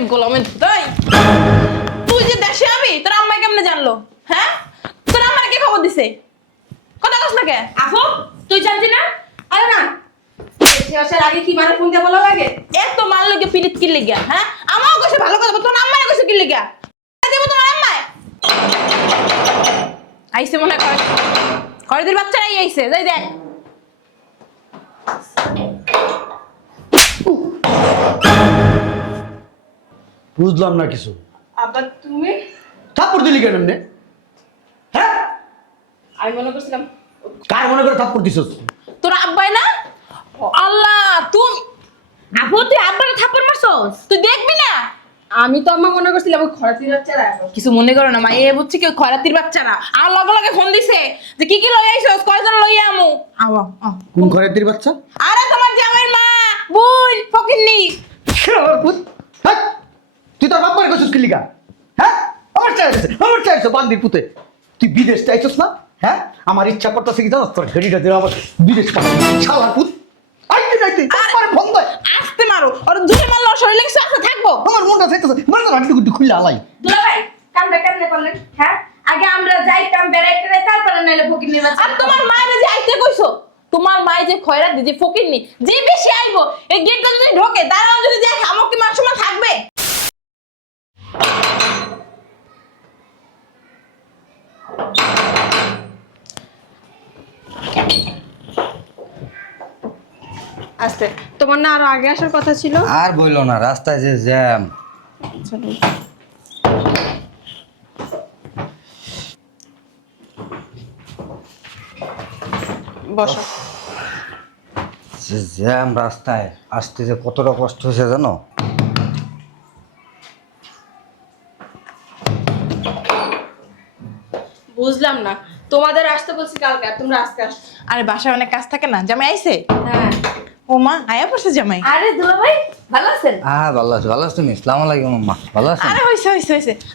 এই গোলামের তাই তুই যে দেশে আমি তোর আম্মা কেমনে জানলো? হ্যাঁ, তোর আম্মার কি খবর দিছে? কথা কস না কে? আফু তুই জানতি না? আরে না এসে আসার আগে কি মানে ফোন দিয়ে বলা লাগে? এত মাল লোকে পিরিত কি লিগা? হ্যাঁ, আমাও কইছে ভালো কথা, তোর আম্মাও কইছে কি লিগা? দেব তোমার আম্মায় আইছে মনে কর খরিদের বাচ্চারাই আইছে, যাই দেখ। বুঝলাম না কিছু। আবার তুমি? থাপ্পড় দিলি কেন এমনি? হ্যাঁ, আমি মনে করছিলাম কার মনে করে থাপ্পড় দিছস? তোর আব্বাই না? আল্লাহ, তুই আফু তুই আব্বার থাপ্পড় মারছস? তুই দেখবি না? আমি তো আম্মা মনে করছিলাম ওই খরাতির বাচ্চারা কিছু মনে করো না মা, এ বুঝছি কি খয়রাতির বাচ্চারা আর লগে লগে ফোন দিছে যে কি কি লই আইছস, কয়জন লই আমু। আওয়া কোন ঘরের তির বাচ্চা? আরে তোমার জামাইর মা বোন ফকিন্নি। হ্যাঁ, তুই তোর বাবার কাছে কি লিগা? হ্যাঁ, আমার চাইছে বান্দির পুতে। তুই বিদেশ চাইছস না? হ্যাঁ, আমার ইচ্ছা করতেছে কি জানোস, তোর ঘড়িটা দিয়ে আমার বিদেশ পাঠাবি। শালার পুত আইতে যাইতে তারপরে ফোন দেয়। আস্তে মারো, ওর জুড়ে মারলে ওর শরীরে কিছু আছে থাকবো? আমার মনটা চাইতেছে মানে তো হাঁটু গুটু খুললে আলাই। দুলা ভাই কামটা কেমনে করলেন? হ্যাঁ আগে আমরা যাইতাম বেড়াইতে তারপরে নাইলে ফকির নির্বাচন। আর তোমার মায়ের যে আইতে কইছো, তোমার মাই যে খয়রাতি যে ফকিন্নি যে বেশি আইবো, এই গেটটা যদি ঢোকে দাঁড়াও যদি দেখে আমার কি মান সম্মান থাকবে? আস্তে তোমার না আরো আগে আসার কথা ছিল? আর বইলো না, রাস্তায় যে জ্যাম। বসো। যে জ্যাম রাস্তায় আসতে যে কতটা কষ্ট হয়েছে জানো? বুঝলাম না, তোমাদের আসতে বলছি কালকে আর তোমরা আজকে আসছো। আরে বাসায় অনেক কাজ থাকে না, জামাই আইছে? হ্যাঁ। ও মা আয়া পড়ছে জামাই। আরে দুলা ভাই ভালো আছেন? ভালো আছো? ভালো আছো তুমি? আসসালামু আলাইকুম আম্মা, ভালো আছো? আরে হইছে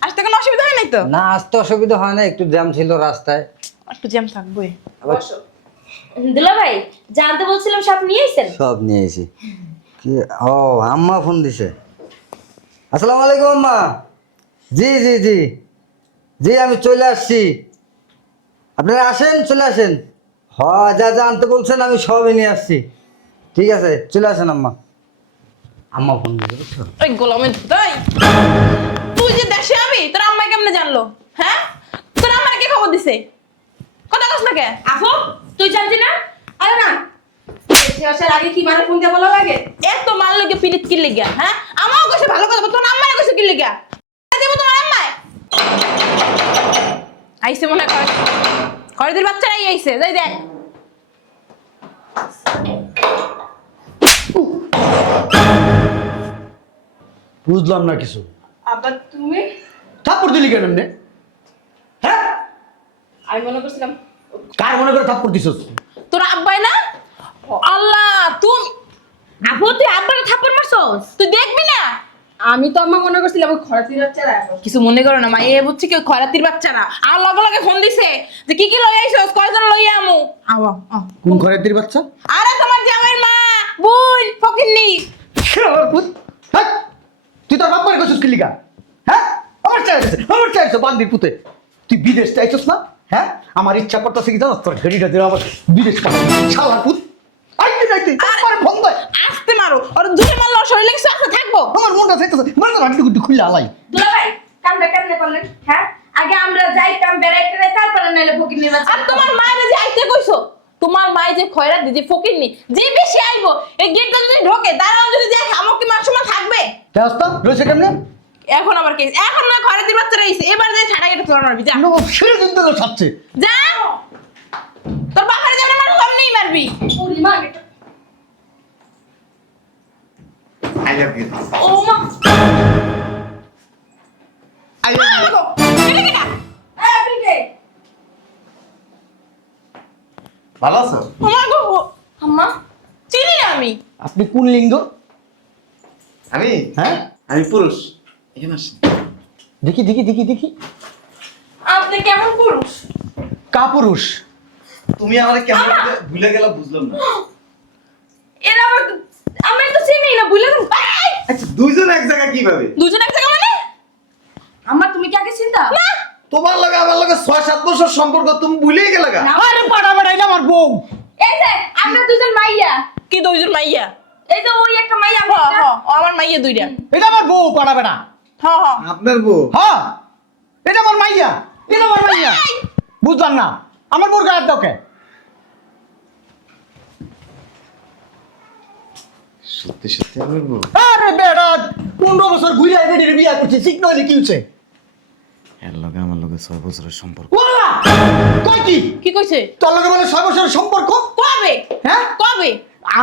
আসতে কোনো অসুবিধা হয় নাই তো? না, আসতে অসুবিধা হয় না, একটু জ্যাম ছিল রাস্তায়। একটু জ্যাম থাকবে। বসো। দুলা ভাই জানতে বলছিলাম সব নিয়ে আইছেন? সব নিয়ে এসি। কি ও আম্মা ফোন দিছে। আসসালামু আলাইকুম আম্মা। জি জি জি জি আমি চলে আসছি, আপনারা আসেন, চলে আসেন। যা যা আনতে বলছেন আমি সবই নিয়ে আসছি। ঠিক আছে, চলে আসেন আম্মা। আম্মা ফোন দিছে বুঝছো? ওই গোলামের তাই তুই যে দেশে আমি তোর আম্মা কেমনে জানলো? হ্যাঁ, তোর আম্মার কি খবর দিছে? কথা কস না কে? আফু তুই জানতি না? আরে না এসে আসার আগে কি মানে ফোন দিয়ে বলা লাগে? এত মাল লোকে পিরিত কি লিগা? হ্যাঁ, আমাও কইছে ভালো কথা, তোর আম্মাও কইছে কি লিগা? দেব তোমার আম্মায় আইছে মনে কর খরিদের বাচ্চারাই আইছে, যাই দেখ। বুঝলাম না কিছু। আবার তুমি? থাপ্পড় দিলি কেন এমনি? হ্যাঁ, আমি মনে করছিলাম কার মনে করে থাপ্পড় দিছস? তোর আব্বাই না? আল্লাহ, তুই আফু তুই আব্বার থাপ্পড় মারছস? তুই দেখবি না? আমি তো আম্মা মনে করছিলাম ওই খরাতির বাচ্চারা কিছু মনে করো না মা, এ বুঝছি কি খয়রাতির বাচ্চারা আর লগে লগে ফোন দিছে যে কি কি লই আইছস, কয়জন লই আমু। আওয়া কোন ঘরের তির বাচ্চা? আরে তোমার জামাইর মা বোন ফকিন্নি। শালার পুত হ্যাঁ, তুই তোর বাবার কাছে কি লিগা? হ্যাঁ, আমার চাইছে বান্দির পুতে। তুই বিদেশ চাইছস না? হ্যাঁ, আমার ইচ্ছা করতেছে কি জানোস, তোর ঘড়িটা দিয়ে আমার বিদেশ পাঠাবি। শালার পুত আইতে যাইতে তারপরে ফোন দেয়। আস্তে মারো, ওর জুড়ে মারলে ওর শরীরে কিছু আছে থাকবো? আমার মনটা চাইতেছে মানে তো হাঁটু গুটু খুললে আলাই। দুলা ভাই কামটা কেমনে করলেন? হ্যাঁ আগে আমরা যাইতাম বেড়াইতে তারপরে নাইলে ফকির নির্বাচন। আর তোমার মায়ের যে আইতে কইছো, তোমার মাই যে খয়রাতি যে ফকিন্নি যে বেশি আইবো, এই গেটটা যদি ঢোকে দাঁড়াও যদি দেখে আমার কি মান সম্মান থাকবে? রাস্তা রয়েছে কেমনে? এখন আবার কি? এখন না খয়রাতির বাচ্চারা আইছে, এবার যাই ছাড়া গেটে তোর মারবি, যা ছেড়ে দিন তো ছাড়ছে। যা। তোর বাপারে যেমন মারবি তেমনিই মারবি। ওরে মা ও মা আই লাভ ইউ। দেখো, গেলে কিনা? এই আপনি কে? ভালো আছো? ও মা গো, আম্মা চিনি না আমি। আপনি কোন লিঙ্গ? আমি হ্যাঁ, আমি পুরুষ। এখানে আসেন। দেখি দেখি দেখি দেখি। আপনি কেমন পুরুষ? কাপুরুষ। তুমি আমারে কেমন করে ভুলে গেলা বুঝলাম না। এরা আবার আমি তো চিনি না বুঝলে আচ্ছা দুইজন এক জায়গায় কিভাবে? দুজন এক জায়গা মানে? আমার তুমি কি আগে চিন্তা না তোমার লগে আমার লগে 6-7 বছর সম্পর্ক, তুমি ভুলেই গেলে গা। না। আরে পাড়া বেড়া এটা আমার বউ। এই যে আমরা দুজন মাইয়া, কি দুইজন মাইয়া? এই যে ওই একটা মাইয়া হ হ ও আমার মাইয়া দুইটা। এটা আমার বউ পাড়া বেড়া। হ হ আপনার বউ? হ্যাঁ এটা আমার মাইয়া, এটা আমার মাইয়া। বুঝলাম না আমার বউর গায়ে হাত দাও কে? সত্যি সত্যি আমার বউ? আরে বেড়া 15 বছর ঘুরে বেড়ে বিয়া করছে, ঠিক নইলে কি হচ্ছে? এর লগে আমার লগে 6 বছরের সম্পর্ক। ওয়াল্লাহ কই কি? কি কইছে? তোর লগে বলে 6 বছরের সম্পর্ক? কবে? হ্যাঁ কবে?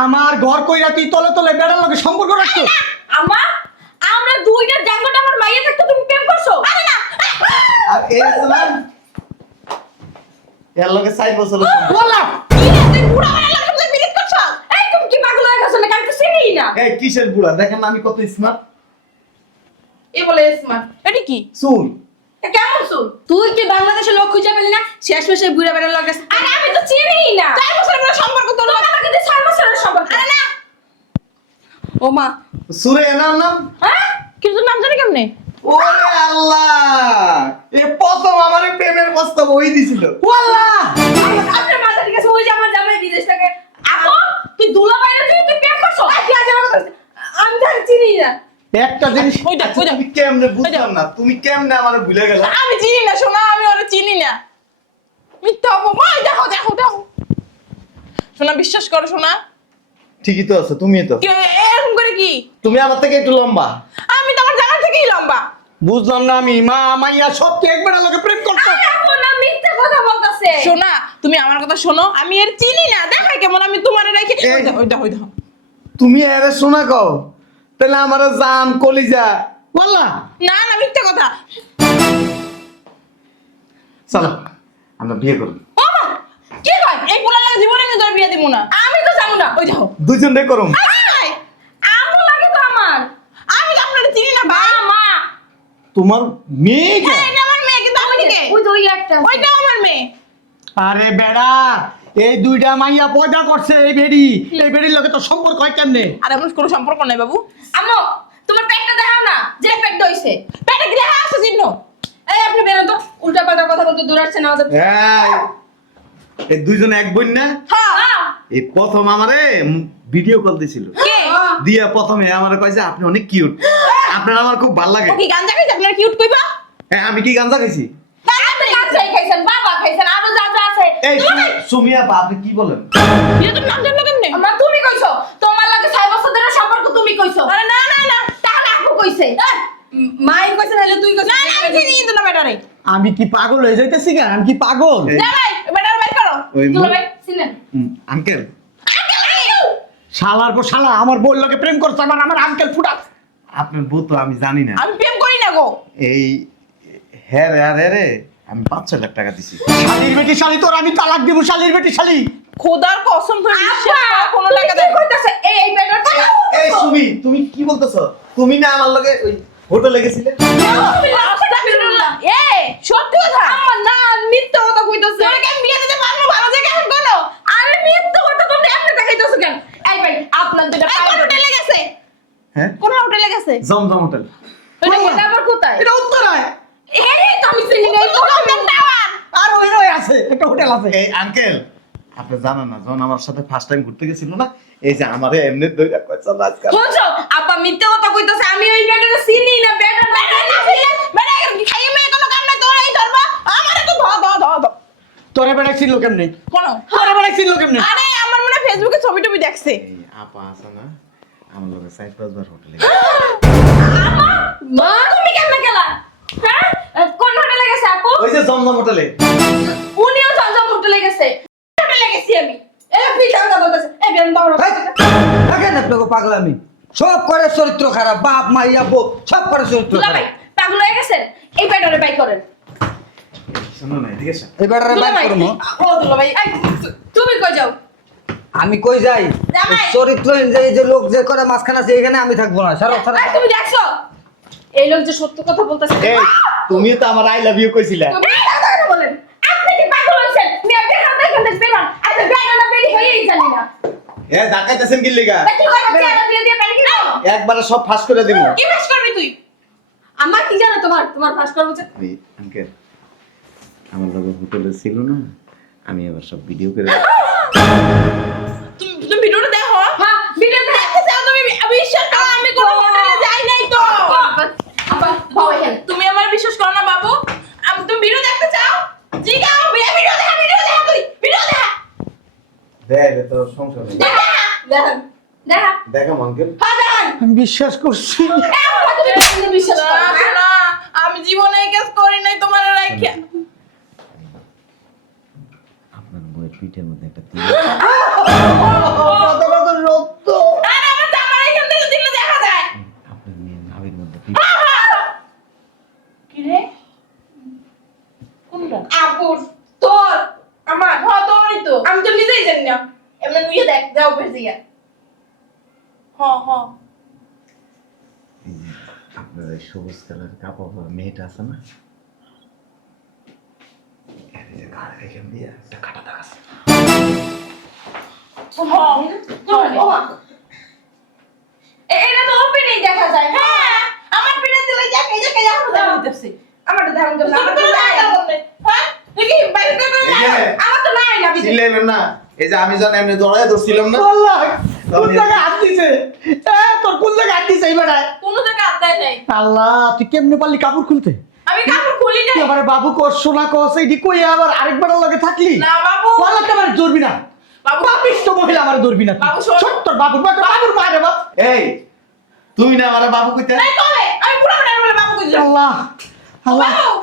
আমার ঘর কইরা তুই তলে তলে বেড়ার লগে সম্পর্ক রাখছো? আমা আমরা দুইটা জাঙ্গটা আমার মাইয়া থাকতে তুমি প্রেম করছো? আরে না আর এই আছে না, এর লগে 4 বছরের সম্পর্ক। ওয়াল্লাহ কি রে তুই বুড়া হয়ে লাগছ তুই বিলিত করছ? এই তুমি কি পাগল হয়ে গেছো নাকি? আমি তো চিনি না। এই কিসের বুড়া? দেখেন না আমি কত স্মার্ট। এ বলে স্মার্ট এটা কি? চুল কেমন শুন? তুই কি বাংলাদেশের লোক খুঁজে পেলি না? শেষ মাসে বুড়া বেড়া লাগে। আরে আমি তো চিনি না। 4 বছরের পুরো সম্পর্ক তোর তোমার আমাকে দিয়ে 6 বছরের সম্পর্ক। আরে না ও মা সুরে এনার নাম? হ্যাঁ? কিন্তু নাম জানি কেমনে? ওরে আল্লাহ, এ প্রথম আমারে প্রেমের প্রস্তাব ওই দিছিল। ওয়াল্লাহ আপনার মাথা ঠিক আছে? ওই যে আমার জামাই বিদেশ থেকে। আপু তুই দুলা বাইরে তুই প্রেম করছো? কি আজ আমার কথা? আমি তো আর চিনি না। একটা জিনিস ওইটা আচ্ছা, ওইটা তুমি কেমনে বুঝলাম না, তুমি কেমনে আমারে ভুলে গেলা? আমি চিনি না শোনা, আমি ওরে চিনি না। মিথ্যা অপমান। দেখো দেখো দেখো শোনা, বিশ্বাস করো শোনা। ঠিকই তো আছে, তুমিই তো। কি এরকম করে কি? তুমি আমার থেকে একটু লম্বা। আমি তো আমার জায়গা থেকেই লম্বা। বুঝলাম না আমি, মা মাইয়া সব কি একবার লগে প্রেম করছো? আরে আপু না মিথ্যা কথা বলতাছে। শোনা তুমি আমার কথা শোনো, আমি এর চিনি না। দেখাই কেমন আমি তোমারে রাখি। এই- ওইটা তুমি এর শোনা কও, তাহলে আমার জান কলিজা। ওয়াল্লাহ না না মিথ্যা কথা। চলো আমরা বিয়ে করব। ও মা কি কয়? এই পোলা লাগে জীবনে নিজের বিয়ে দিব না। আমি তো জানো না। ওই দেখো দুইজনে করম। আয়, আমু লাগে তো আমার। আমি তো আপনারে চিনি না ভাই। মা তোমার মেয়ে কে? হ্যাঁ, এটা আমার মেয়ে, কিন্তু আমি কে? ওই তো ওই একটা আছে। ওইটাও আমার মেয়ে। আরে বেড়া এই দুইটা মাইয়া পয়দা করছে এই বেড়ির লগে তো সম্পর্ক হয় কেমনে? আর এমন কোনো সম্পর্ক নাই বাবু। আম্মু তোমার পেটটা দেখাও না, যে পেট দইছে। পেটে কি দেখা আছে চিহ্ন? এই আপনি বেরোন তো, উল্টা পাল্টা কথা বলতে দূর আসছে না আমাদের। এই দুইজনে এক বোন না? হ্যাঁ এই প্রথম আমারে ভিডিও কল দিছিল। কে? দিয়া প্রথমে আমারে কইছে আপনি অনেক কিউট, আপনার আমার খুব ভালো লাগে। ও কি গাঞ্জা খাইছে আপনার কিউট কইবা? আমি কি গাঞ্জা খাইছি? আপনি কাঁচাই খাইছেন, বাবা খাইছেন, আরো যা যা আছে। এই সুমিয়া বা আপনি কি বলেন? এটা তুমি নাম জানলো কেমনে? মা তুমি কইছো, তোমার লাগে 6 বছর ধরে সম্পর্ক তুমি কইছো। আরে না না না তাহলে আপু কইছে। মাই কইছে নাইলে তুই কইছিস? না না আমি চিনি কিন্তু না বেটারে। আমি কি পাগল হয়ে যাইতেছি কেন? আমি কি পাগল? এই- যা ভাই বেটার বাইর করো। ওই দুলা ভাই চিনেন? আঙ্কেল শালার পর শালা আমার বউর লগে প্রেম করছে, আমার আঙ্কেল ফুটা। আপনার বউ তো আমি জানি না। আমি প্রেম করি না গো। এই হ্যাঁ রে আর রে আমি 5-6 লাখ টাকা দিছি। শালির বেটি শালি, তোর আমি তালাক দিব। শালির বেটি শালি। খোদার কসম করে বিশ্বাস আপা করো কোনো তুই টাকা কি দেব না। কইতাছে? এই পেটটা এই সুমি তুমি কি বলতেছ? তুমি না আমার লগে ওই হোটেলে গেছিলে? আস্তাগফিরুল্লাহ। এ সত্যি কথা। আমার না মিথ্যা কথা কইতাছে। তোরে কি আমি বিয়ে দিতে পারবো ভালো জায়গা এখন কোনো? আরে মিথ্যা কথা তুমি এমনি দেখাইতাছো কেন? এই ভাই আপনার দুইটা এই কোন হোটেলে গেছে? হ্যাঁ কোন হোটেলে গেছে? জমজম হোটেল। এটা আবার কোথায়? এটা উত্তরায়। এই তো আমি চিনি না। এই তো কম টাওয়ার। আর ওই আছে একটা হোটেল আছে। এই আঙ্কেল আপনি জানেন না, যখন আমার সাথে ফার্স্ট টাইম ঘুরতে গেছিল না, এই যে আমারে এমনি দইরা কইছে আজকাল। বুঝছো? আপা মিথ্যা কথা কইতাছে। আমি ওই পেটটা চিনি না। পেটটা বেটা না ছিলে, বেটা কি খাইয়ে মেয়ে কোনো কাম নাই তোর এই ধরবা? আমারে তো ধ। তোরে বেড়া ছিল কেমনে? কোন? তোরে বেড়া ছিল কেমনে? আরে আমার মনে হয় ফেসবুকে ছবি টবি দেখছে। এই আপা আছে না, আমার লগে 4-5 বার হোটেলে মা তুমি কেমনে গেলা? হ্যাঁ? কোন হোটেলে গেছে আপু? ওই যে জমজম হোটেলে। উনিও জমজম হোটেলে গেছে। হোটেলে গেছি আমি। এই পিঠা কথা বলতেছে। এই বেন দাও। দেখেন আপনাকে পাগলামি সব করে চরিত্র খারাপ, বাপ মাইয়া বউ সব করে চরিত্র দুলা ভাই খারাপ। পাগল হয়ে গেছেন? এই পেটরে বাই করেন। শোনো না এদিকে এসো। এই বেটারে দুলা বাইর ভাই করবো। ও দুলা ভাই এই, তুমি কই যাও? আমি কই যাই? জামাই। চরিত্রহীন যে এই যে লোক যে করে মাঝখানে আছে এখানে আমি থাকবো না। সারা সারা এই, তুমি দেখছো? এই লোক যে সত্য কথা বলতেছে। এই তুমি তো আমার আই লাভ ইউ কইছিলা। তুমি কথা বলেন। আপনি কি পাগল হইছেন? আমি আপনি হাতে হাতে বেরান। আচ্ছা বেরান না বেরি হয়েই জানি না। এ ধাক্কাইতেছেন কি লিগা? কি কথা একবারে সব ফাঁস করে দিব। কি বেশ করবি তুই? আমার কি জানো তোমার ফাঁস করবো যে? আঙ্কেল আমার লগে হোটেলে ছিল না, আমি এবার সব ভিডিও করে তুমি ভিডিওটা দেখো। হ্যাঁ ভিডিও দেখতে চাও তুমি? বিশ্বাস করো আমি কোনো হোটেলে যাই নাই তো। আবার বাবা হেল তুমি আমার বিশ্বাস করো না বাবু? তুমি ভিডিও দেখতে চাও? জিগাও, ভিডিও দেখা তুই। ভিডিও দেখা। দেখ তো সংসার নেই। দেখেন দেখা দেখো আঙ্কেল, হ্যাঁ দেখেন আমি বিশ্বাস করছি। তুমি বিশ্বাস করো না? না, আমি জীবনে এই কাজ করি নাই তোমার রাইখা। আপনার বইয়ের পিঠের মধ্যে একটা তিল। কথাটা তো সত্য। আরে আমার জামার এখান থেকে দিলে দেখা যায়। আপনার মেয়ের নাভির মধ্যে তিল। কি রে? কোনটা? আপুর তোর আমার হ্যাঁ তোরই তো। আমি তো নিজেই জানি না এমনি নুয়ে দেখ, যাও বেশ দিয়া। হ্যাঁ। এই যে আপনার এই সবুজ কালার কাপড় পরা মেয়েটা আছে না, এর এই যে ঘাড় এখান দিয়ে একটা কাটা দাগ আছে। এটা তো ওপেনই দেখা যায় হ্যাঁ, আমার পিঠে দিলে যাক, এই যে কে যাবো দেখা দিতেছি। আমারটা দেখুন কেমন আমার তো আমার নাই হ্যাঁ? দেখি বাইরে থেকে এই যে, আমার তো নাই না বিদে চিল্লাইবেন না, এই যে আমি যখন এমনি দৌড়ায় ধরছিলাম না, আল্লাহ, কোন জায়গায় হাত দিছে? তোর কোন জায়গায় হাত দিছে এই বেটায়? কোনো জায়গায় আদায় নাই। আল্লাহ, তুই কেমনে পারলি কাপড় খুলতে? আমি কাপড় খুলি নাই। তুই আবার বাবু কস, সোনা কস, এইটি কই আবার আরেকবারের লগে থাকলি? না বাবু। ওয়াল্লাহ আমার ধরবি না। বাবু পাপিষ্ট মহিলা আমার ধরবি না। বাবু, শোন। ছোট্ট বাবুর মারে বাপ। এই তুই না আমার বাবু কইতে। নাই তবে আমি পুরো বেটার বলে বাবু কই দিলাম। আল্লাহ, আল্লাহ, বাবু,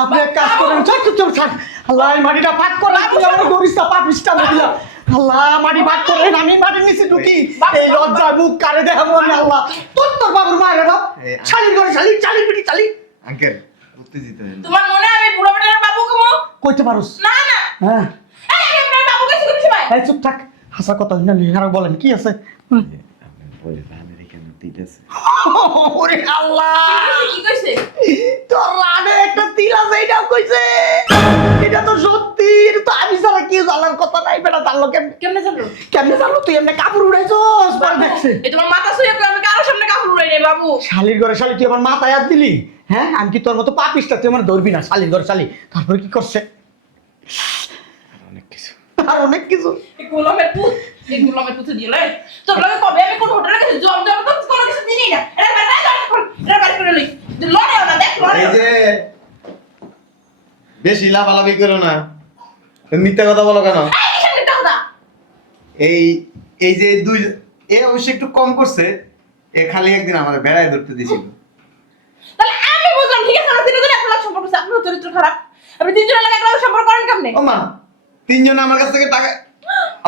আপনি এক কাজ বাবু। করেন, চল থাক। আল্লাহ, এই মাটিটা পাক করে, তুই আমার ধরিস না, পাপিষ্টা মহিলা। আল্লাহ, মাটি পাক করেন, আমি মাটির নিচে ঢুকি। বাবু, এই লজ্জার মুখ কারে দেখাবো আমি, আল্লাহ। তোর বাবুর মারে বাপ। এই, শালির ঘরে চালি পিটি চালি। আঙ্কেল উত্তেজিত হইন না। তোমার মনে হয় আমি পুরো বেটার বাবু কমো? কইতে পারোস? না না। হ্যাঁ, এই আমি আপনার বাবু কাছে কোন সময়? এই চুপ থাক। হাসা কথা হই না, আর বলেন কি আছে? এই যে, আপনার বইয়ের রানের এখানে তিল আছে। ওরে আল্লাহ, কি কইছে? তোর রানে একটা তিল আছে, এটাও কইছে। এটা তো সত্যি, এটা তো আমি ছাড়া কি জানার কথা নাই। বেটা জানলো কেমনে? কেমনে জানলো? কেমনে জানলো? তুই এমনি কাপড় উড়াইছস, পরে দেখছে। এই তোমার মাথা ছুঁয়ে কই আমি কারোর সামনে কাপড় উড়াই নাই বাবু। শালির ঘরে শালি, তুই আমার মাথায় হাত দিলি? হ্যাঁ, আমি কি তোর মতো পাপিষ্টা? তুই আমার ধরবি না। শালির ঘরে শালি, তারপরে কি করছে? আর অনেক কিছু। আর অনেক কিছু। এই গোলামের পুত, এই গোলামের পুত দিলে তোর লাগে কবে আমি কোন হোটেলে গেছি জম তো কোনো কিছু দিনি না। এটা বাইরে করে লই। লড়েও না দেখ এই লড়েও। যে বেশি লাফালাফি করো না, মিথ্যা কথা বলো কেন? এই কিসের কথা? এই এই যে দুই, এ অবশ্যই একটু কম করছে, এ খালি একদিন আমার বেড়ায় ধরতে দিছিল। তাহলে আমি বুঝলাম ঠিক আছে, আমরা তিনজন একলা সম্পর্ক আছে, আপনার চরিত্র খারাপ। আপনি তিনজনের লাগে একলা সম্পর্ক করেন কেমনে? ও মা, তিনজন আমার কাছ থেকে টাকা,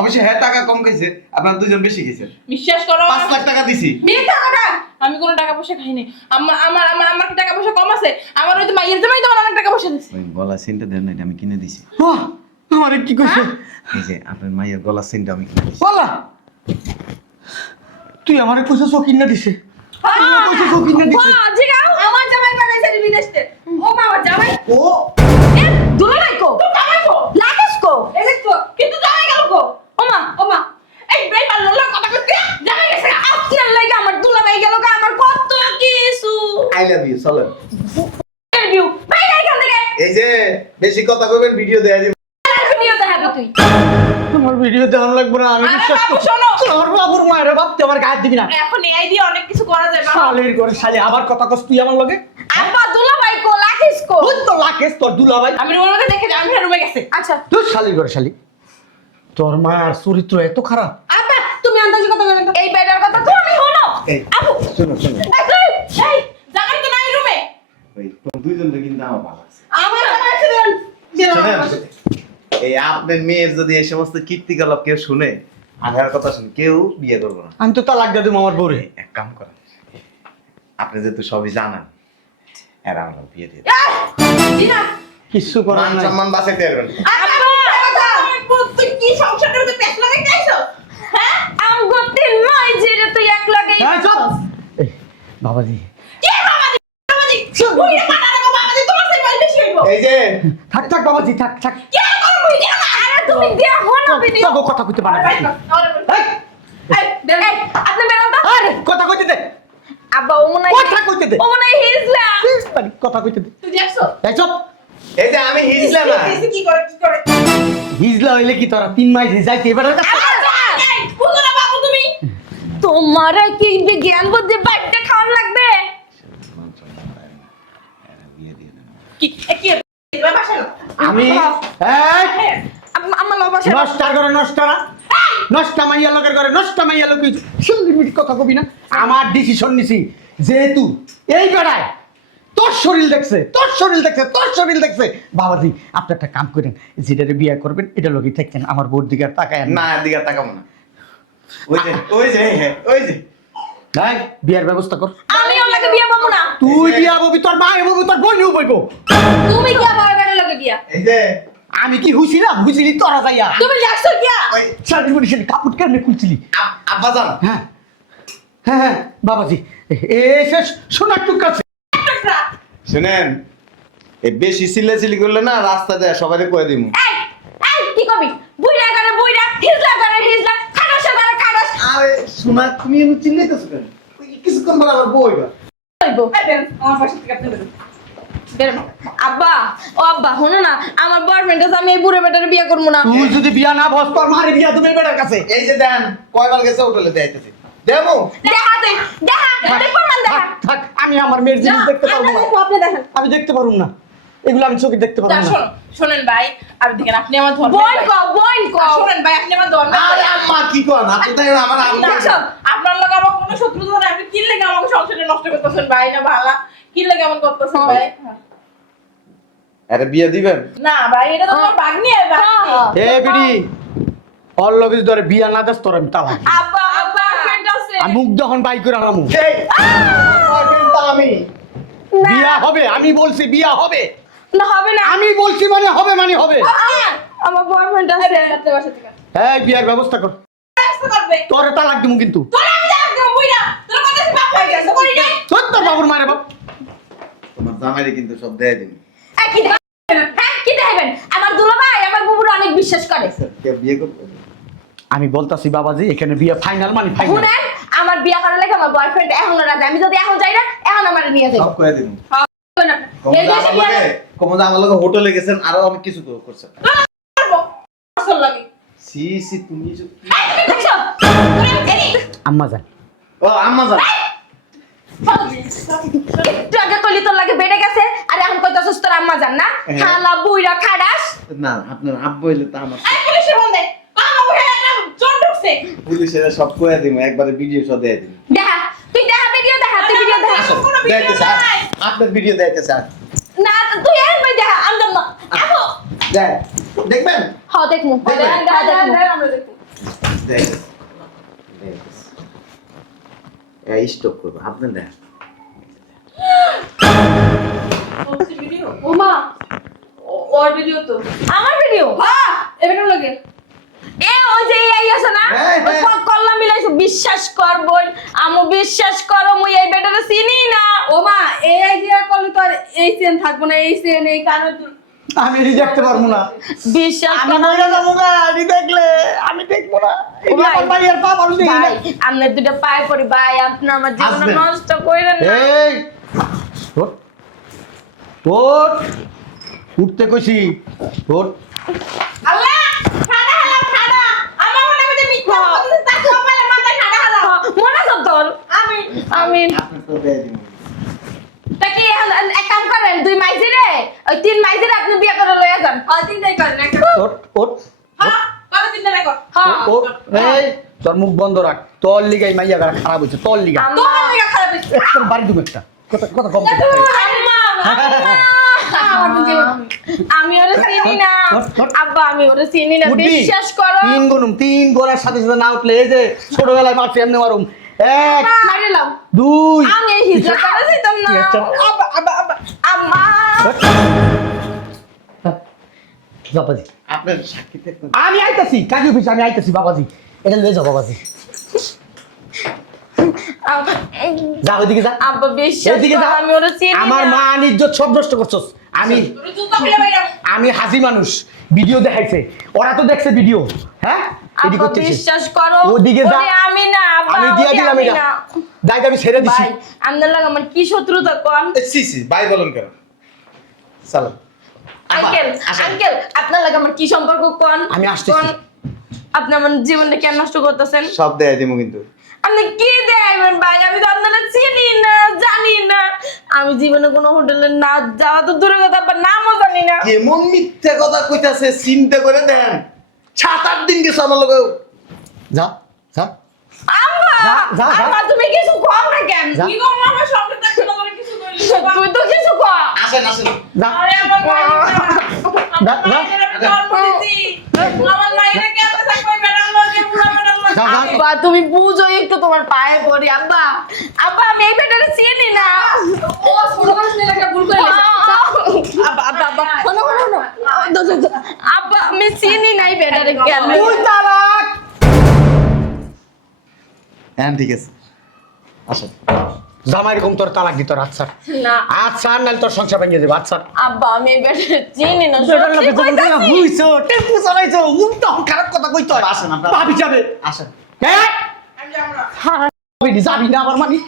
অবশ্যই হ্যাঁ টাকা কম খাইছে, আপনার দুজন বেশি খাইছে। বিশ্বাস করো 5 লাখ টাকা দিছি। মিথ্যা কথা। আমি কোনো টাকা পয়সা খাইনি। আমার কি টাকা পয়সা কম আছে? আমার ওই যে মাইয়ের জামাই তো আমার অনেক টাকা পয়সা দিছে। ওই গলা সিনটা দেন না, এটা আমি কিনে দিছি। আমারে কি কইছে? এই যে আপনার মায়ের গলা সিনটা আমি কিনে দিছি। বলা, তুই আমারে কইছস ও কিনা দিছে? তুই কইছস ও কিনা দিছে? হ্যাঁ জিগাও আমার জামাই বানাইছে বিদেশতে ও মা আমার জামাই ও এ দুলাভাই কো তোর জামাই কো? লাগাস কো এই দেখ তো কিন্তু জামাই গেল কো? ও মা এই বেইমান লোলা কথা কইতে জামাই গেছে গা। আপনার লাগি আমার দুলাভাই গেল গা আমার কত কিছু আই লাভ ইউ, চলেন। ইন্টারভিউ ভাই এখান থেকে এই যে বেশি কথা কইবেন, ভিডিও দেয়া দিবেন। ভিডিও দেখাবি তুই তোমার ভিডিও দেখান লাগবে না, আমি আরে বিশ্বাস বাবু, করছি। শোনো। তোর বাবুর মায়ের বাপ, তুই আমার গায়ে দিবি না। এখন এই দিয়ে অনেক কিছু করা যায় বাবা। শালির ঘরে শালি, আবার কথা কস তুই আমার লগে? আব্বা দুলাভাই কো লাখিস কো ওই তো লাকেশ তোর দুলাভাই। আমি রুমের মধ্যে দেখে আমি রুমে গেছে। আচ্ছা তুই শালির ঘরে শালি, তোর মার চরিত্র এত খারাপ। আব্বা তুমি আন্দাজি কথা বলেন এই বেটার কথা তো আমি হলো এই আপু শুনো শুনো, এই জামাই তো নাই রুমে। ওই তোর দুইজনকে কিন্তু আমার ভালো আছে। আমার জামাই ছিলেন শোনেন, এই আপনার মেয়ের যদি এই সমস্ত কীর্তিকলাপ কেউ শুনে, আগার কথা শুনে, কেউ বিয়ে করবো না। আমি তো তালাক দিয়ে দেবো আমার বউরে। এক কাম করেন, আপনি যেহেতু সবই জানান, এরা আমরা বিয়ে দিয়ে জিনা কিচ্ছু করার মান নাই। সম্মান বাঁচাইতে পারবেন। তুই কি সংসারটার মধ্যে পেছ লাগাই যাইছো? হ্যাঁ? আমগতে নয় যে রে তুই এক লাগে এই চুপ! এই, বাবাজি, কে বাবাজি? বাবাজি, বুইড়া মাথা রাখো বাবাজি, তোমার সেই বয়স বেশি হইবো। এই যে থাক বাবাজি, থাক। কে তোর বুইড়া না? আরে তুমি দেয়া হলো ভিডিও তোকে কথা কইতে পারে না। বাইর কর, এই, এই দেখ আপনি বেরোন তো আরে কথা কইতে দে। আব্বা ও মনে কথা কইতে দে। ও মনে হয় হিজলা। কথা কইতে দে। তুই দেখছো এই চুপ। এই যে আমি হিজলা না কি করে কি করে হিজলা হইলে কি তোরা 3 মাস যাইতে এবারের কাছে এই বুঝো না বাবু তুমি তোমার কি জ্ঞান বুদ্ধি বাইটটা খাওয়ান লাগবে? কি কি বাসা না আমি এই আমার লবাসা নষ্টার করে নষ্টরা নষ্টা মাইয়া লোকের করে নষ্টা মাইয়া লোক সুন্দর মিটি কথা কবি না আমার ডিসিশন নিছি যেহেতু এই বেড়ায় তোর শরীর দেখছে তোর শরীর দেখছে তোর শরীর দেখছে বাবাজি আপনি একটা কাম করেন যেটারে বিয়ে করবেন এটা লোকই থাকতেন আমার বোর দিকে আর তাকায় না এদিকে তাকাবো না ওই যে ওই যে তাই বিয়ার ব্যবস্থা কর আমি ওর লাগে বিয়া পাবো না। তুই বিয়া ববি তোর মা ববি তোর বোনও বইবো তুমি কি আমার বেটার লাগে বিয়া? এই যে আমি কি হুইছিলাম হুইছিলি তোরা যাইয়া তুমি যাচ্ছো কিয়া? ওই শাড়ি মুড়ি কাপড় কেন খুলছিলি আব্বা জান হ্যাঁ হ্যাঁ হ্যাঁ বাবাজি শেষ সোনার টুক আছে শুনেন এই বেশি চিল্লাচিল্লি করলে না রাস্তা যায় সবাই কয়ে দিমু এই এই কি কবি? বুইড়া করে বুইড়া, হিজলা করে হিজলা, খাটাস করে খাটাস। আরে শোনা তুমি এমন চিল্লাইতেছো কেন কিছুক্ষণ পর আবার বইবা হইবো। এই বেরো আমার বাসা থেকে আপনি বেরো বেরো। আব্বা ও আব্বা শোনো না আমার বয়ফ্রেন্ড আছে আমি এই বুড়ো বেটার বিয়া করবো না। তুই যদি বিয়া না বস তোর মারে বিয়া তুমি বেটার কাছে এই যে দেন কয়বার গেছে হোটেলে দেখাইতেছে দেমু দেখা তুই দেখা দেখো মান দেখা। থাক থাক আমি আমার মেয়ের জিনিস দেখতে পারবো না আপনি দেখেন। আমি দেখতে পারবো না এগুলো আমি চোখে দেখতে পারবো যা না শোনো শোনেন ভাই আপনি দেখেন আপনি আমার ধর্ম বইন কো শোনেন ভাই আপনি আমার ধর্ম আরে আম্মা কি কোন আপনি তাই আমার আম্মা দেখছো? আপনার লগে আমার কোনো শত্রুতা নাই আপনি কি লাগে আমাকে সংসারে নষ্ট করতেছেন ভাই না ভালা কি লাগে এমন করতেছেন ভাই আরে বিয়ে দিবেন না ভাই এটা তো আমার ভাগ্নি ভাই এ বিডি অল লগিস ধরে বিয়া না দেস তোর আমি তালাক দিব। আব্বা আব্বা ফ্রেন্ড আছে আমি মুখ যখন বাই করে আনামু এই বয়ফ্রেন্ড তো আমি বিয়া হবে আমি বলছি বিয়া হবে না হবে না আমি বলছি মানে হবে মানে হবে আমার বয়ফ্রেন্ড আছে আপনি বাসা থেকে এই বিয়ার ব্যবস্থা কর ব্যস্ত করবে তোর তালাক দিমু কিন্তু তোর আমি জানাক দেব বুইরা তোর কথা বাপ হয়ে গেছে করি নাই তোর তোর বাবুর মারে বাপ তোমার জামাইরে কিন্তু সব দেয় দিন এই কি দেখাবেন? হ্যাঁ কি দেখাবেন? আমার দুলাভাই আমার বুবুর অনেক বিশ্বাস করে। কে বিয়ে করবে আমি বলতাছি বাবাজি এখানে বিয়া ফাইনাল মানে ফাইনাল শুনেন আমার বিয়া করার লাগে আমার বয়ফ্রেন্ড এখনো রাজি আমি যদি এখন যাই না এখন আমার নিয়ে যাই সব কয়ে দিন এই দেশে বিয়া কমদা আমার লগে হোটেলে গেছেন আরো আমি কিছু করছেন আসল লাগে সি সি তুমি দেখছো আম্মা যান ও আম্মা জান একটু আগে কইলি তোর লাগে বেড়ে গেছে আর এখন কইতাছস তোর আম্মা জান না খালা বুইরা খাডাস না আপনার আব্বু হইলে তা আমার এই পুলিশের ফোন দে আমার বহে একটা চোর ঢুকছে পুলিশের সব কয়ে দিমু একবারে ভিডিও সব দেয় দিন দেখা তুই দেখা ভিডিও দেখা তুই ভিডিও দেখা কোনো ভিডিও দেখতেছে নাই আপনার ভিডিও দেখতেছে না তুই এর ভাই দেখা আন্দর না এখন দেখ দেখবেন হ্যাঁ দেখমু দেখবেন? হ্যাঁ দেখমু আমরা দেখো দেখতেছে এই স্টপ করব আপনি দেখ ভিডিও ওমা ওর ভিডিও তো আমার ভিডিও হ্যাঁ এবারে লাগে এ ওই যে এই আছে না হ্যাঁ, হ্যাঁ। কল্লা মিলাইছে বিশ্বাস কর বোন আমু বিশ্বাস করো মুই এই বেটারে চিনি না ওমা এই আইডিয়া করলে তো আর এই চেন থাকবো না এই চেন এই কানে তুল আমি এটি দেখতে পারবো না বিশ্বাস আমি মরে যাবো না এটি দেখলে আমি দেখবো না এটি ভাই, আমার ভাইয়ের পা মানুষ দেখি না। ভাই আপনার দুটো পায়ে পড়ি ভাই আপনি আমার জীবন আসবেন। নষ্ট কইরেন না এই ওঠ ওঠ উঠতে কইছি ওঠ আল্লাহ ঠাডা হালা ঠাডা আমার মনে হয় যে মিথ্যা কথা তা সবালে মাথা ঠাডা হালা মনে আছে তোর আমি আমি আপনি তো দেয় দিন তা কি এখন এক কাম করেন দুই মাইজি রে ওই তিন মাইজি রে আপনি বিয়ে করে লইয়া যান হ্যাঁ তিনটাই করেন একটা ওঠ ওঠ হ্যাঁ কত তিনটা রেকর্ড হ্যাঁ ওঠ এই তোর মুখ বন্ধ রাখ তোর লিগাই মাইয়া গারা খারাপ হইছে তোর লিগা আম্মা তোমার লাগা খারাপ হইছে তোর বাড়ি তুমি একটা কথা কথা কম বল। আম্মা আমি ওরে চিনি না আব্বা আমি ওরে চিনি না উঠবি? বিশ্বাস করো তিন গুনুম তিন গোড়ার সাথে সাথে না উঠলে এই যে ছোটবেলায় মারছি এমনি মারুম এক মারিলাম দুই আমি এই হিজড়া করে যাইতাম না আব্বা আব্বা আব্বা আম্মা বাবাজি আপনার সাক্ষী থাকতে আমি আইতাছি কাকি অফিস আমি আইতাছি বাবাজি এটা লয়ে যাও বাবাজি যা ওইদিকে যা আব্বা বিশ্বাস এদিকে করো যা আমি ওরে চিনি আমার না মান ইজ্জত সব নষ্ট করছস আমি তোর জুতা খুলে বাইরে আমি হাজি মানুষ ভিডিও দেখাইছে ওরা তো দেখছে ভিডিও হ্যাঁ এদিকে আব্বা করতেছে বিশ্বাস করো ওদিকে যা। ওরে আমি না আব্বা আমি দিয়া ওরে দিলাম আমি এটা। না দায়িত্ব আমি ছেড়ে দিছি ভাই আপনার লাগে আমার কি শত্রুতা কোন? সি সি ভাই বলেন কেন? চলো আঙ্কেল আসেন। আঙ্কেল আপনার লাগে আমার কি সম্পর্ক কোন? আমি আসতেছি। কোন? আপনি আমার জীবনটা কেন নষ্ট করতেছেন? সব দেয় দিমু কিন্তু। আপনি কি দেবেন ভাই? আমি তো আপনারা চিনি না, জানি না। আমি জীবনে কোনো হোটেলে না যাওয়া তো দূরের কথা, আবার নামও জানি না। কেমন মিথ্যা কথা কইতাছে চিন্তা করে দেন। 7-8 দিন গেছে আমার লগে। যা যা আম্মা যা, যা, যা। আম্মা তুমি কিছু কম না কেন? যা। কি করবো আমার সঙ্গে দেখতে না করে কিছু কইলি তুই তো কিছু কম। আসেন আসেন। যা আরে আমার মায়ের যা, যা। মায়ের আমি জন্ম দিছি আমার মায়ের কেমন থাকবে ম্যাডাম লগে পুরো ম্যাডাম লগে যা, যা। আব্বা তুমি বুঝো একটু, তোমার পায়ে পড়ি আব্বা। আব্বা আমি এই বেটারে চিনি না। ও ছোট মানুষ নিয়ে একটা ভুল করে গেছে আব্বা আব্বা আব্বা শোনো শোনো শোনো। আব্বা আমি চিনি নাই বেটারে কেন? তুই তালাক হ্যাঁ ঠিক আছে আসেন। জামাই এরকম তোর তালাক দিত আচ্ছা না আচ্ছা নাহলে তোর সংসার ভেঙে যাবে আচ্ছা আব্বা আমি এই বেটারে চিনি না। বেটার সত্যি লোকে তো বলতে না, কইতাছি। হুইছো, টেম্পু চালাইছো, মুখ তো খারাপ কথা কইতো। আসেন আপনারা। ভাবি যাবে। আসেন। হ্যাঁ? আমি যাব না ভাবি যাবি না আবার মানি?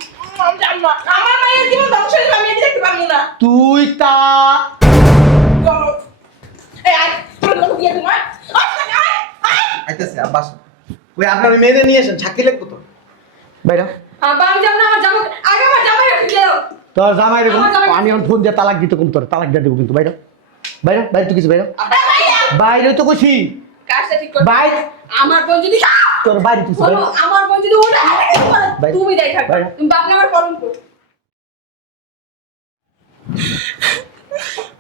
আমি যাব না আমার মায়ের জীবন ধ্বংস হয়ে যাবে আমি এটা দেখতে পারবো না তুই তা চলো এই আয় তোর লোক দিয়ে তোমার আচ্ছা আয় আয় আইতাছে আব্বা আসেন। ওই আপনার ওই মেয়েদের নিয়ে আসেন সাক্ষী লাগবো তো। বাইরা আব্বা আমি যাব না, আমার জামা আগে আমার জামাই রেখে দাও। তোর জামাই এরকম আমার জামাই- আমি এখন ফোন দিয়ে তালাক দিতে কম তোর তালাক দিয়ে দেবো কিন্তু বাইরা বাইরা বাইরে তো কিছু বাইরা ভাইয়া বাইরে তো কইছি কাজটা ঠিক করে বাইরে আমার বোন যদি তোর বাইরে তুই বলো আমার বোন যদি ওটা ভাই। তুমি দেখ থাকবে ভাই। তুমি বাপ নামের কলঙ্ক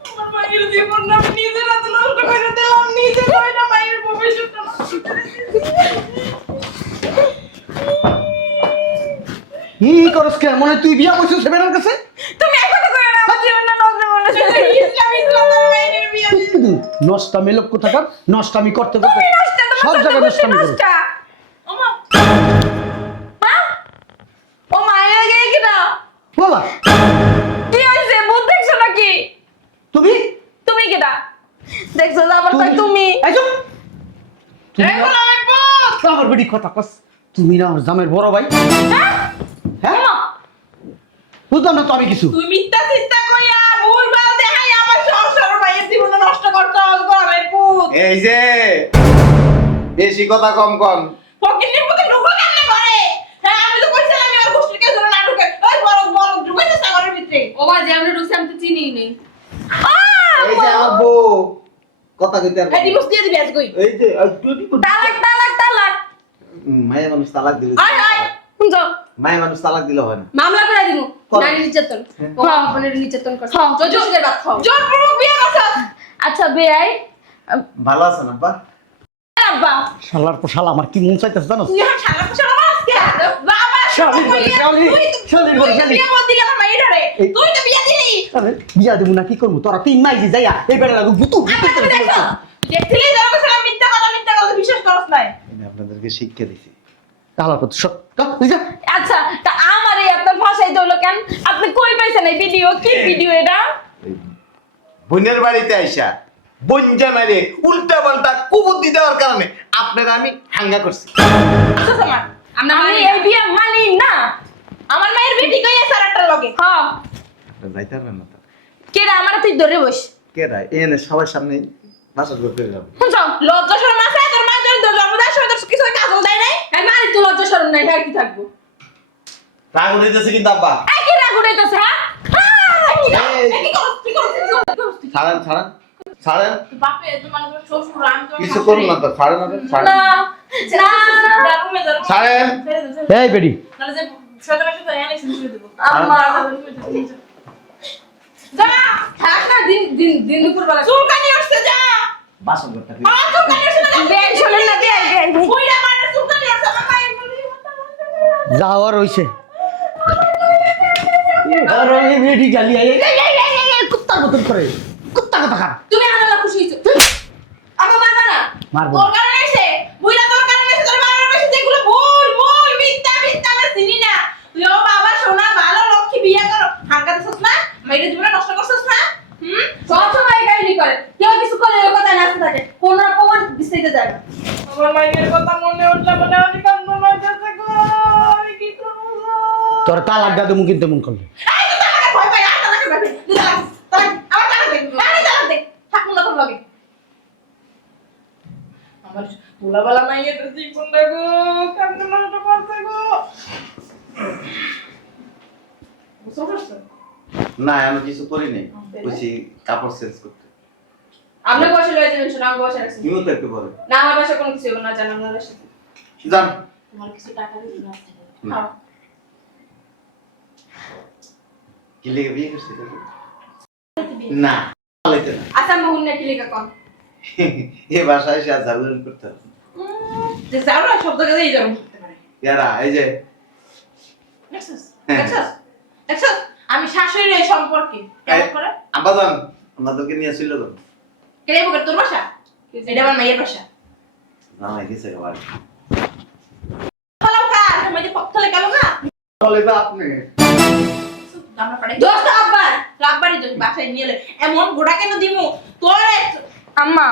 আমার মায়ের জীবন আমি নিজের হাতে নষ্ট করে দিলাম নিজে হয় না মায়ের ভবিষ্যৎটা নষ্ট করে ই করস কে মনে হয় তুই বিয়া বসছিস সেবেনার কাছে তুমি এক কথা কইও না, আমার জীবনটা নষ্ট করে দিছো। ইসলাম মায়ের বিয়ে নষ্টামি লোক কোথাকার নষ্টামি করতে করতে তুমি নষ্ট, তোমার সব সাথে জায়গায় বসে নষ্টামি করো নষ্ট। আমা মা? ও মায়ের গিয়ে কিনা? বলা কি হয়েছে? ভূত দেখছো নাকি? তুমি তুমি কিনা? দেখছো যে আবার কই তুমি? এই চুপ। তুমি এই না- বলো আমার বোন আমার বেটি কথা কস তুমি না আমার জামের বড় ভাই হ্যাঁ মা, বুঝলাম না তো আমি কিছু তুই মিথ্যা চিন্তা কইয়া ভুল ভাল দেখাই আমার সংসার মায়ের জীবন নষ্ট করতে গরমের পুত এই যে বেশি কথা কম কম। ফকিনের পুতে ঢুকো কেমনে করে হ্যাঁ আমি তো কইছিলাম আমি আর গোষ্ঠীর কাছে না ঢুকে ওই বড় বড় ঢুকাইতে সাগরের ভিতরে ও মা যে আমরা ঢুকছি আমি তো চিনিই নেই। এই যে আমার বউ কথা কইতে আর এই ডিভোর্স দিয়ে দিবি আজ কই এই যে তুই তালাক তালাক তালাক। মায়ের মানুষ তালাক দিলে আয় আয় শুনছো? মায়ের মানুষ তালাক দিলে হয় না। মামলা করে দিমু। করো। নারী নির্যাতন। হ্যাঁ। ও আপনার নির্যাতন করছে। হ্যাঁ। জোজোদের বাদ খাও। জোরপূর্বক বিয়ে করছস আচ্ছা বেয়াই ভালো আছেন আব্বা? আব্বা শালার পর শালা আমার কি মন চাইতেছে জানো তুই আর শালা শালা মাসকে বাবা শালি বলে, শালি, শালি বলে, শালি। বিয়ে বল দিলা মাই ধরে এই- তুই তো বিয়ে দিলি আরে, বিয়া দেবো না কি করবো তোরা তিন মাইজি যাইয়া এই বেড়া লাগু গুতু আমার তুমি দেখো দেখছিলি যারা কইছিলাম মিথ্যা কথা বিশ্বাস করছ নাই আমি আপনাদেরকে শিক্ষা দিছি। তাহলে কত সব তুই যা আচ্ছা তা আমারে আপনার ভাষায় দইলো কেন? আপনি কই পাইছেন এই ভিডিও? কি ভিডিও এটা? ওই বোনের বাড়িতে আইসা বঞ্জা মেরে উল্টা পাল্টা কুবুদ্ধি দেওয়ার কারণে আপনারা আমি হাঙ্গা করছি। আচ্ছা আমার আমরা আমি মানি এই বিয়ে মানি না। আমার মায়ের বেটি কই আছে আর একটা লগে হ্যাঁ যাইতে পারবেন না তো। কেডা আমারে তুই ধরে বস। কে রায় এনে সবার সামনে বাসা করতে যাবো। শুনছো? লজ্জা শরম আছে তোর মা তোর জন্মদার সময় তোর কিছু কাজল দেয় নাই এই মারি তো লজ্জা শরম নাই, আর কি থাকবো? রাগ উঠাইতেছে কিন্তু আব্বা। এই কি রাগ উঠাইতেছে, হ্যাঁ? এই, কি করছ কি করছ ছাড়েন ছাড়েন ছাড়েন, বাপে তোমার শ্বশুর আমি তো কিছু করুন না তো, ছাড়েন না তো, ছাড়েন না না রুমে যা ছাড়েন। এই বেডি নালে যে সকালে সাথে এনে শুনে দেব আম্মা যা থাক না, দিন দিন দিন দুপুর বেলা চুলকানি আসছে যা বাসন করতে আমার চুলকানি আসছে না বেন শোনেন না, বেন বেন কইরা মারে চুলকানি আসছে আমার মায়ের বলি যাওয়ার হইছে আরে এই বেডি গালি আই কুত্তার মতন করে কুত্তা কথা খা তুমি আনালা খুশি হইছো? আমার মারবা না? মারবো তোর কারণে এসে বুইরা তোর কারণে এসে তোর মারার পাশে যেগুলো ভুল ভুল মিথ্যা মিথ্যা আমরা চিনি না তুই ও বাবা সোনা ভালো লক্ষ্মী বিয়ে করো হাঙ্গা দিছস না মেয়ের জীবনে নষ্ট করছস না সব সময় গাইনি করে, কেউ কিছু করে ওই কথা না থাকে, কোন না প্রমাণ দিতে যায় না। আমার মায়ের কথা মনে উঠলে মনে হয় কান্না লাগতেছে গো আমি কি করব তোর তালাক দাদু মুখ কিন্তু মন করলে এই তো তালাকের ভয় পাই, আর তালাকের ভয় পাই। তুই তালাক দিস, তালাক, আমার তালাক দে, আমি তালাক দে। থাকুন না তোর লগে। আমার পোলাবালা মাইয়ের জীবনটা গো, কান্দে নষ্ট করছে গো। বুঝতে পারছো? না আমি কিছু করি নাই, বলছি কাপড় চেঞ্জ করতে। আপনার বসে রয়েছে শুনে আমার বসে রাখছি। তুমিও তো একটু বলে না আমার বাসা কোনো কিছু হবে না, জানাম না বাসা। জান তোমার কিছু টাকা দিবি না? না। খাও। কি লেগে বিয়ে করছিস না পালাইতে না আচ্ছা বহুন না কি লেখা কম। এ বাসায় এসে আর ঝাড়ু করতে হবে যে যাও না সব জায়গাতেই যাও করতে পারে। ইয়ারা এই যে দেখছস? হ্যাঁ। দেখছস? দেখছস? আমি শাশুড়ির এই সম্পর্কে কেমন করে? আব্বাজান আমাদেরকে নিয়ে আসছিল তো কে বকে তোর বাসা? এটা আমার মায়ের বাসা। না গেছে বাড়ি হ্যালো কার আমি যে পথলে গেল না বলে তো আপনি আমরা পারে দোস্ত আব্বার আব্বারই তো বাসায় নিয়ে এলে এমন গোড়া কেন দিমু তোর আম্মা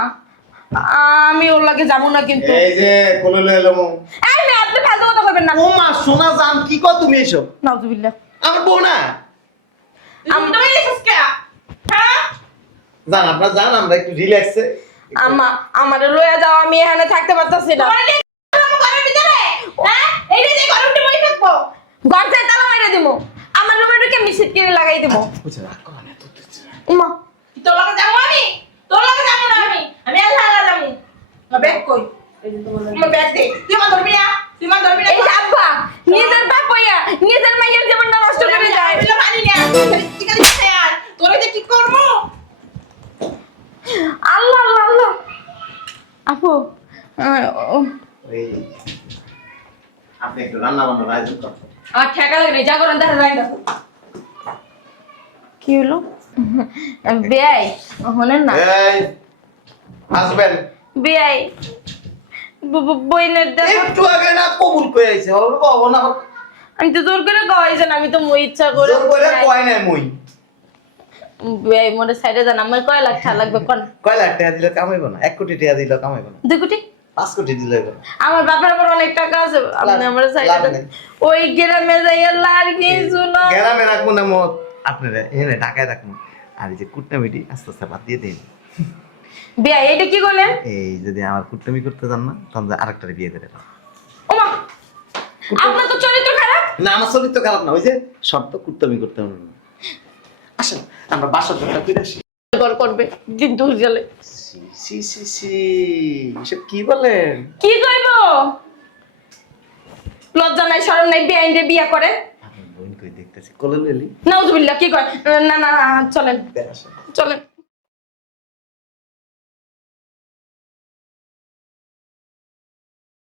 আমি ওর লাগে যাবো না কিন্তু এই যে কোলে লয়ে এলো এই মেয়ে আপনি ফালতু কথা বলবেন না ও মা সোনা জান কি কর তুমি এসব নাউজুবিল্লাহ আমার বউ না আমি তো এই সস্কা হ্যাঁ জান আপনারা জান আমরা একটু রিল্যাক্সে আম্মা আমারে লইয়া যাও আমি এখানে থাকতে পারতাছি না তোমার নিয়ে আমার ঘরের ভিতরে হ্যাঁ এইটা যে ঘরে উঠে বসে থাকবো ঘর থেকে তালা মেরে দিবো আমার রুমে ঢুকে মিশিট করে লাগাই দেবো বুঝে রাখ করা না তো উমা তোর লগে যাবো আমি তোর লগে যাবো না আমি আল্লাহ আল্লাহ যাবো ব্যাগ কই এই যে তোমার ব্যাগ দে তুই মা ধরবি না তুই মা ধরবি না এই যে আব্বা নিজের বাপ হইয়া নিজের মাইয়ের জীবনটা নষ্ট করে যায় বিলো পানি না ঠিক আছে আর তোরে যে কি করব আল্লাহ আল্লাহ আল্লাহ আপু এই আপনি একটু রান্না বান্নার আয়োজন করুন আর ঠেকা লাগে না যা করেন দেখা যায় না কি হলো বেয়াই হলেন না এই হাজবেন্ড বেয়াই বইনের দেখো একটু আগে না কবুল করে আইছে হবে বাবা না আমি তো জোর করে গাওয়াইছেন আমি তো মই ইচ্ছা করে জোর করে কয় নাই মই বেয়াই মোরে সাইডে যান আমার কয় লাখ টাকা লাগবে কোন কয় লাখ টাকা দিলে কামাইবো না 1 কোটি টাকা দিলে কামাইবো না 2 কোটি 5 কোটি দিলে হবে না আমার বাপের উপর অনেক টাকা আছে আপনি আমার লাভ সাইডে নেই। ওই গ্রামে যাইয়া লার কিছু না গ্রামে রাখবো না মত আপনারা এখানে ঢাকায় রাখবো আর এই যে কুটনামিটি আস্তে আস্তে বাদ দিয়ে দিন বেয়াই এটা কি করলেন এই যদি আমার কুটনামি করতে চান না তাহলে আরেকটারে বিয়ে করে দাও ওমা আপনার তো চরিত্র খারাপ না আমার চরিত্র খারাপ না ওই যে শর্ত কুটনামি করতে হবে না আসেন আমরা বাসা জোরটা করে আসি ঘর করবে কিন্তু গেলে সি সি সি এসব কি বলেন কি কইব লজ্জা নাই শরম নাই বেআইনে বিয়া করে আপনার বোন কই দেখতেছি কোলে লইলি নাউজুবিল্লাহ কি কয় না না চলেন বেড়াসা চলেন